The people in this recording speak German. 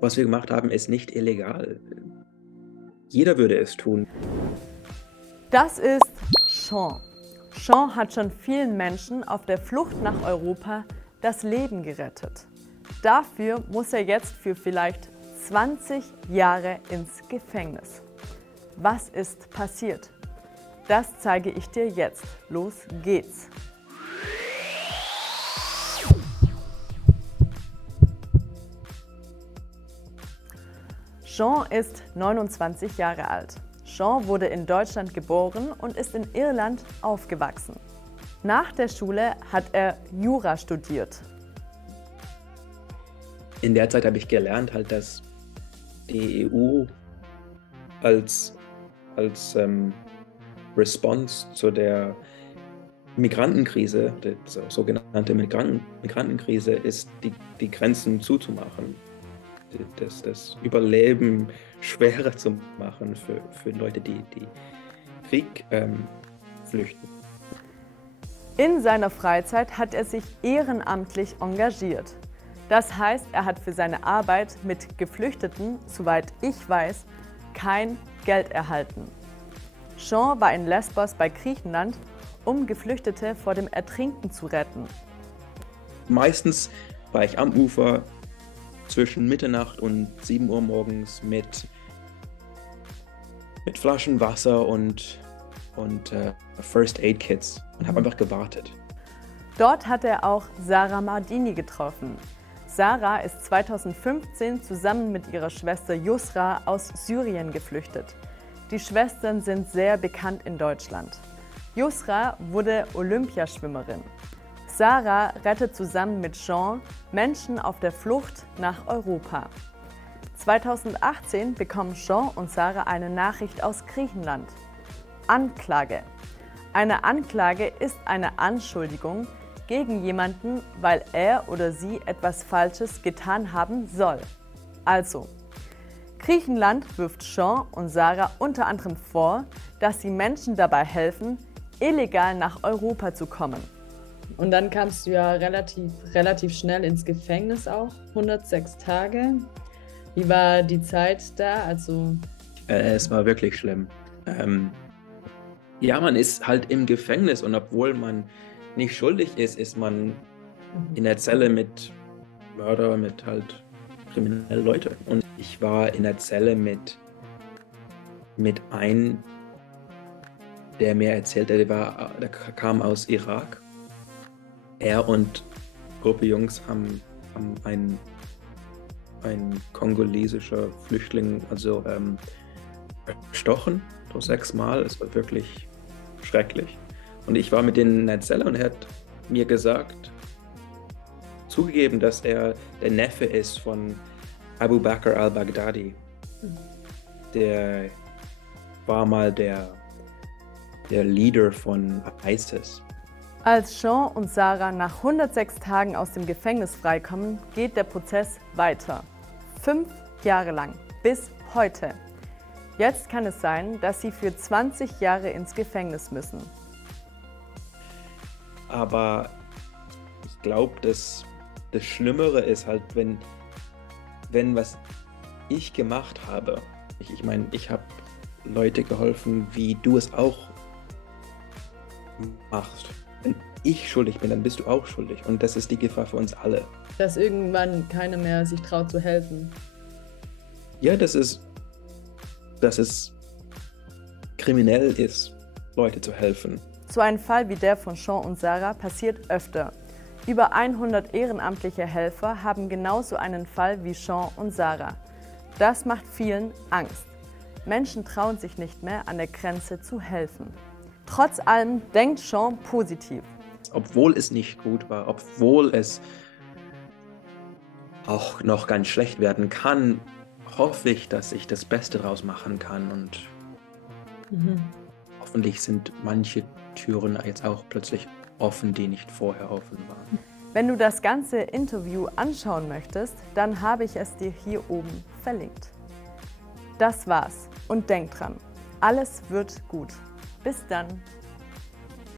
Was wir gemacht haben, ist nicht illegal. Jeder würde es tun. Das ist Sean. Sean hat schon vielen Menschen auf der Flucht nach Europa das Leben gerettet. Dafür muss er jetzt für vielleicht 20 Jahre ins Gefängnis. Was ist passiert? Das zeige ich dir jetzt. Los geht's! Sean ist 29 Jahre alt. Sean wurde in Deutschland geboren und ist in Irland aufgewachsen. Nach der Schule hat er Jura studiert. In der Zeit habe ich gelernt, dass die EU als Response zu der Migrantenkrise, der sogenannte Migrantenkrise, ist, die Grenzen zuzumachen. Das Überleben schwerer zu machen für Leute, die Krieg flüchten. In seiner Freizeit hat er sich ehrenamtlich engagiert. Das heißt, er hat für seine Arbeit mit Geflüchteten, soweit ich weiß, kein Geld erhalten. Sean war in Lesbos bei Griechenland, um Geflüchtete vor dem Ertrinken zu retten. Meistens war ich am Ufer zwischen Mitternacht und 7 Uhr morgens mit Flaschen Wasser und First Aid Kits und habe einfach gewartet. Dort hat er auch Sarah Mardini getroffen. Sarah ist 2015 zusammen mit ihrer Schwester Yusra aus Syrien geflüchtet. Die Schwestern sind sehr bekannt in Deutschland. Yusra wurde Olympiaschwimmerin. Sarah rettet zusammen mit Sean Menschen auf der Flucht nach Europa. 2018 bekommen Sean und Sarah eine Nachricht aus Griechenland. Anklage. Eine Anklage ist eine Anschuldigung gegen jemanden, weil er oder sie etwas Falsches getan haben soll. Also, Griechenland wirft Sean und Sarah unter anderem vor, dass sie Menschen dabei helfen, illegal nach Europa zu kommen. Und dann kamst du ja relativ schnell ins Gefängnis auch, 106 Tage. Wie war die Zeit da? Es war wirklich schlimm. Ja, man ist halt im Gefängnis und obwohl man nicht schuldig ist, ist man in der Zelle mit Mörder, mit halt kriminellen Leuten. Und ich war in der Zelle mit einem, der mir erzählte, der kam aus Irak. Er und Gruppe Jungs haben einen kongolesischer Flüchtling erstochen, so 6 Mal. Es war wirklich schrecklich. Und ich war mit denen in der Zelle und er hat mir zugegeben, dass er der Neffe ist von Abu Bakr al-Baghdadi. Der war mal der Leader von ISIS. Als Sean und Sarah nach 106 Tagen aus dem Gefängnis freikommen, geht der Prozess weiter. 5 Jahre lang, bis heute. Jetzt kann es sein, dass sie für 20 Jahre ins Gefängnis müssen. Aber ich glaube, das Schlimmere ist halt, wenn was ich gemacht habe, ich meine, ich habe Leute geholfen, wie du es auch machst. Wenn ich schuldig bin, dann bist du auch schuldig. Und das ist die Gefahr für uns alle. Dass irgendwann keiner mehr sich traut zu helfen. Ja, dass es kriminell ist, Leute zu helfen. So ein Fall wie der von Sean und Sarah passiert öfter. Über 100 ehrenamtliche Helfer haben genauso einen Fall wie Sean und Sarah. Das macht vielen Angst. Menschen trauen sich nicht mehr, an der Grenze zu helfen. Trotz allem denkt Sean positiv. Obwohl es nicht gut war, obwohl es auch noch ganz schlecht werden kann, hoffe ich, dass ich das Beste draus machen kann und hoffentlich sind manche Türen jetzt auch plötzlich offen, die nicht vorher offen waren. Wenn du das ganze Interview anschauen möchtest, dann habe ich es dir hier oben verlinkt. Das war's und denk dran, alles wird gut. Bis dann!